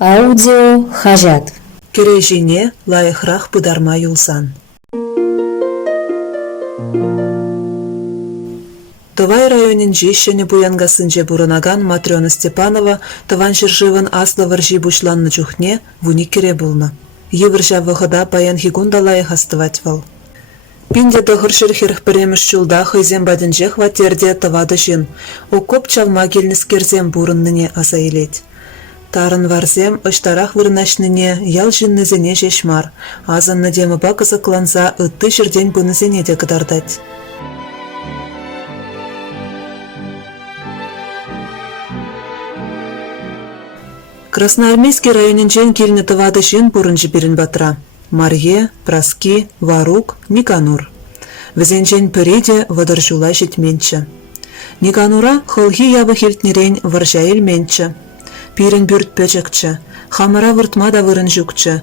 Аудио хажат. Кережине лайықрақ бұдарма юлсан. Тывай районин жещені буянгасынже бурынаган Матрена Степанова тыван жыржывын аслы жи бушланны чухне вуни кере булна. Евржа выхода паян хигунда лайық астывать вал. Пинде дохыршыр херхпіреміш чулда хызем бадынже хватерде тывады жин, окоп чалма келніскерзем бурынныне аса елет. Тарын варзем ыштарах вырнашныне ял жиннызене жешмар, азынны демыба кызыкланса ытты жерден бұнызене де кыдардать. Красноармейский районинчен келіні тывады жин бұрынжы берін батыра. Марье, Праски, Варук, Никанур. Візенчен піреде вадыр жула жетменчі. Никанура хылхи ябы хелтнерен варжа елменчі. Пирен бүрт пөчекчі, хамыра выртма да вырын жүкчі.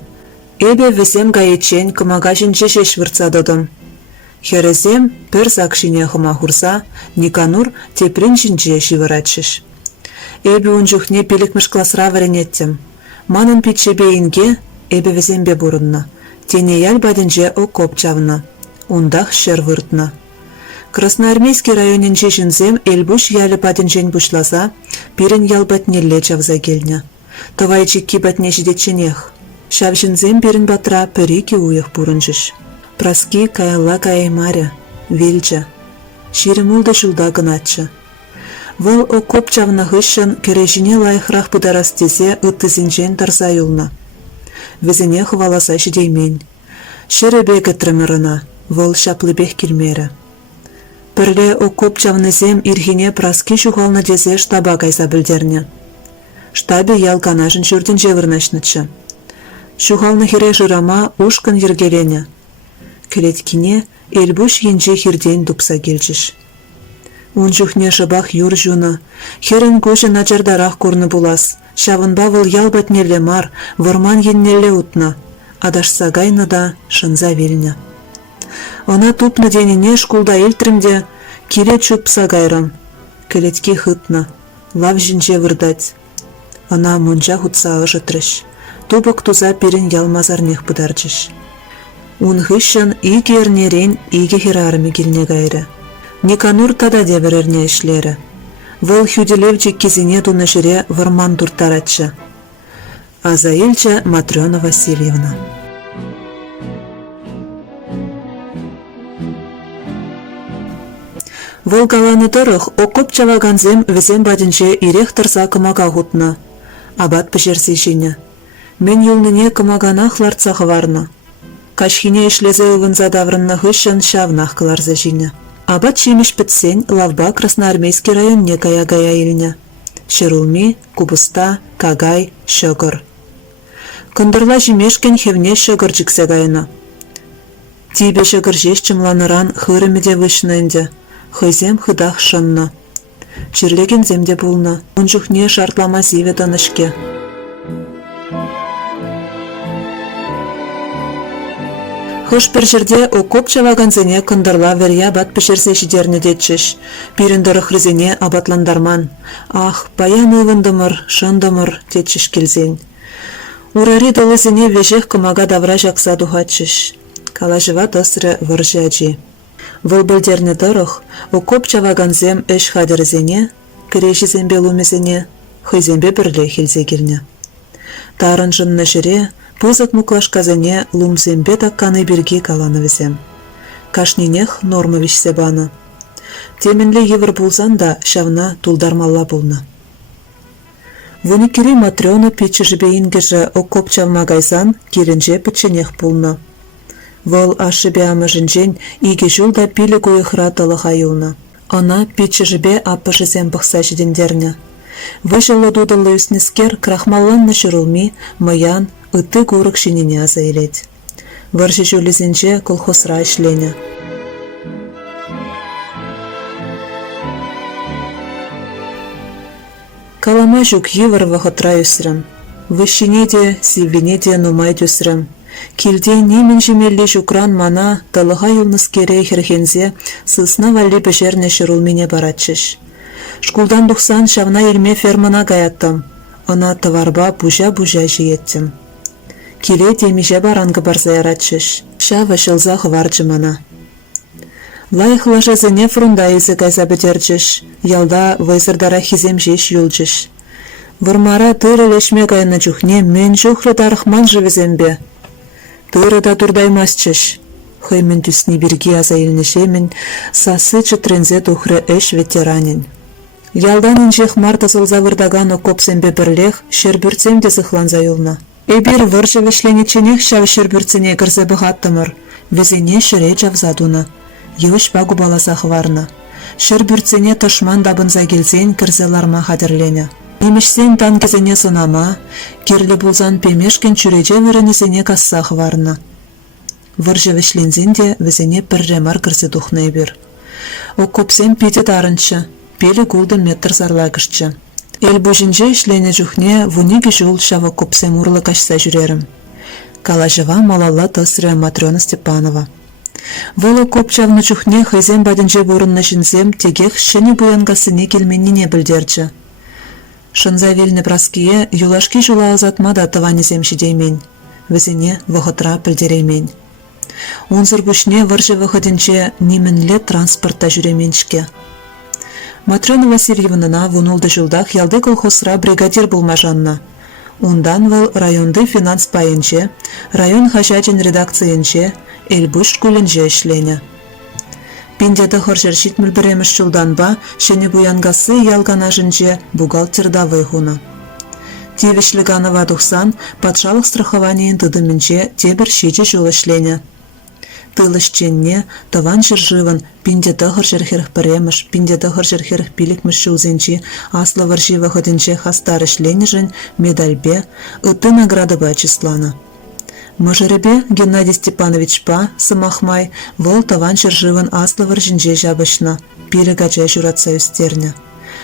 Эбе візем гаечен кымага жінчі жеш выртса додым. Херезем пір закшине хыма хурса, Никанур теприн жінче шивырачыш. Эбе унжухне пелікміш класра варенеттім. Манын пичебе инге, эбе візембе бурынна. Тене ял бадынже окоп чавна. Ундах шер выртна. Красноармейский районинче жінзем эльбуш ялы бадынжен бушласа, пирен ял батнелле чавза келня. Тывайчы ки батне жидетченех. Шав жінзем пирен батра пірики уйық бурынжыш. Праски каялла каяймаря, вельча. Ширемулда шулда гыначы. Вăл окоп чавна хышшын кережине лайықрақ бұдарас тесе ыттызінчен тарса юлна. Візіне хываласа жидеймен. Шеребе кітріміріна, вăл шаплыбех келмері. Пірле окоп чавнызем ирхине Праски шухалны дезе штаба кайса білдерне. Штабе ял канашын жүрдін жевірнашнычы. Шухалны хире жырама ушкын ергелене. Келеткине эльбуш енже хирден дупса келчіш. Унчухне шыбах юр жуна, херен көші начардарах көрні булас. Шавынба выл ял батнелле мар, вырман еннелле утна. Адашса гайны да шынза вельня. Она тупны деніне шкулда елтірімде келе чупса гайрам. Келетке хытна, лав жінже вырдать. Она мунча хутса ажытрыш. Тупық туза перен ялмазарнех бұдарчыш. Ун хыщан иге ернерен иге херарымы келне гайры. Никанур тада деберерне ішлері. Вăл хюделевчик кизине туны жире вырман туртаратчы. Азаильча Матрена Васильевна. Вăл каланы тырых окоп чаваганзем візем бадынче ирех тырса кымага хутна. Абат пӹжерсе жине. Мен юлныне кымаганах лартсахы варны. Кашхине ишлезе ылгынса даврынны хыщын шавнах кыларза жине. Абат шимеш пӹтсен лавба Красноармейский районне гая илня. Шерулми, Кубыста, Кагай, Шöкăр. Кындырла жимешкен хевне Шöкăр чиксе гайна. Тибе Шöкăр жеш чымланыран хырымеде вышнынде. Хызем хыдах шынна. Чирлеген земде булна. Унчухне шартлама зиве тынышке. Хыш бір жерде окоп чаваганзене кындырла веря бат пішерсе шидерне детчіш. Пиріндірі хрызене абатландарман. Ах, паян ывындымыр, шындымыр, детчіш келзен. Урари долызене вежех кымага давра жақса духатчыш. Калажыва тысры выржы аджи. Вăл білдерне тырых, окоп чаваганзем эш хадерзене, кережізембе лумезене, хызембе бірле хелзе келне. Тарын жынны жире, пызык муклашказене лумзембе такканы бирги каланы візем. Кашнинех нормы вишсе баны. Теменле евір булсан да шавна тулдармалла булна. Вуникири Матрена пичіжбе ингежі окоп чавма гайсан кирінже піченех булна. Вăл ашыбе амыжынчен иге жулда пилі койыхра тылыха юлна. Она пичіжбе аппыжызем бұқса жидендерне. Выжылы дудылы үснескер крахмалланны жырулми, мыян, ытты курык шинине аза елет. Варжы жулезінче колхозра ішлене. Калама жүк евір вағытра үсірім. Вышинеде, сивенеде нумай дүсірім. Килде немен жемелле жүкран мана талыға юлныскере херхензе сысна валли пешерне шырулмине баратчыш. Шкулдан тухсан шавна елме фермана гаяттым. ына товарба пужа-пужа жиеттім. Келе темиже баранғы барса яратшыш, шава шылза хыварчы мана. Лайық лажазыне фрунда езі кайса бітерчіш, ялда вайзырдара хизем жеш юлчыш. Вырмара тыры лешме кайны чухне мен жухры тарықман живезембе. Тыры да турдаймасчыш. Хоймен түсні бірге аза елнешемен, сасы чытрензе тухры эш ветеранин. Ялданын жех марта сылзавырдаган окопсембе бірлех, шербюрцемде сыхланза юлна. Эбир выржы вешленеченех шав шербюрцене кірзе бұғаттымыр, везене шыре жавзадуна. Евыш багу баласа хварна. Шербюрцене тошман дабынза келзен кірзе ларма хадерлене. Немешсен танкезене сынама, керлі бұлзан пемешкен чүреже вірінезене касса хварна. Выржы вешлензенде везене пірремар кірзе тухны эбир. Окопсем пите тарынчы, пелі гулды метр зарлагышчы. Эл бұжынжы ішлене жүхне вуниги жул шава копсем урлы кашса жүрерім. Калажыва малалла тосыры Матрена Степанова. Волы копчавны жүхне хайзем бадынжы бурынны жінзем тегех шыны буянгасыне келменіне білдерчі. Шынза велні праские юлашки жула азатмада тыванезем шидеймен. Везене вғытра білдереймен. Унзыр бүшне выржы вғытынче неменле транспортта жүременшке. Матрена Васильевнана вунулды жылдах ялды колхозра бригадир булмажанна. Ундан выл районды финанс пайынче, район хажачын редакциянче, элбуш күлінже ішлене. Пиндеті хоршершит мүлбіреміш жылданба, шені буянгасы ялганажынче бухгалтерда вайхуна. Тевішліганова тухсан, патшалық страхованиен тыдымінче тебір шичі жол ішлене. Тылышченне, таван жыржыван, пиндеті хоршерхерх біреміш, пиндеті хоршерхерх пилікміш жылзенчи, аслы варжива ходынче хастар ішленежін, медальбе, ыты наградыба числана. Мажыребе Геннадий Степанович па, самахмай, вол таван жыржыван аслы варжинже жабышна, пилі гача журатса үстерне.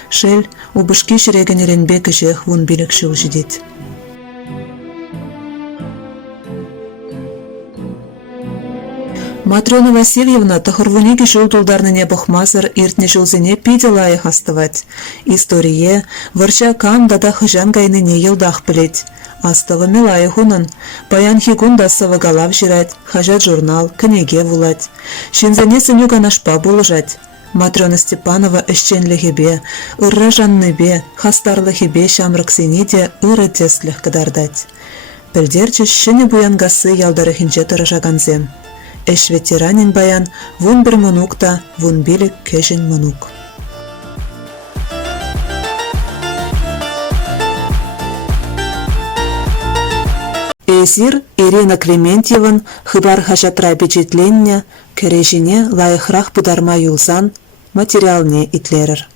Шел, убышки шірегенеренбе кіжех вун билік жыл жидет. Матрена Васильевна тахырвунеги жыл тулдарныне бұхмазыр иртне жылзене пиде лайық астывать. Историе варча кам дада хыжан гайныне елдах білет. Астывы мелайы хунын, паян хигун дасывы галав жирать, хажат журнал, книге вулать. Шинзене сыню ганашпа булыжать. Матрена Степанова эшченлехебе, ырра жанныбе, хастарлыхебе шамрыксене де ыры теслех кыдардать. Пілдерчі шыны буянгасы ялдарыхинче тұрыжаганзем. Эш ветеранин баян вун бір мұнукта, вун билік кешін мұнук. Эзир Ирина Клементьеван хыбар хажатра печетленне, кережине лайықрақ бұдарма юлзан материалне итлерір.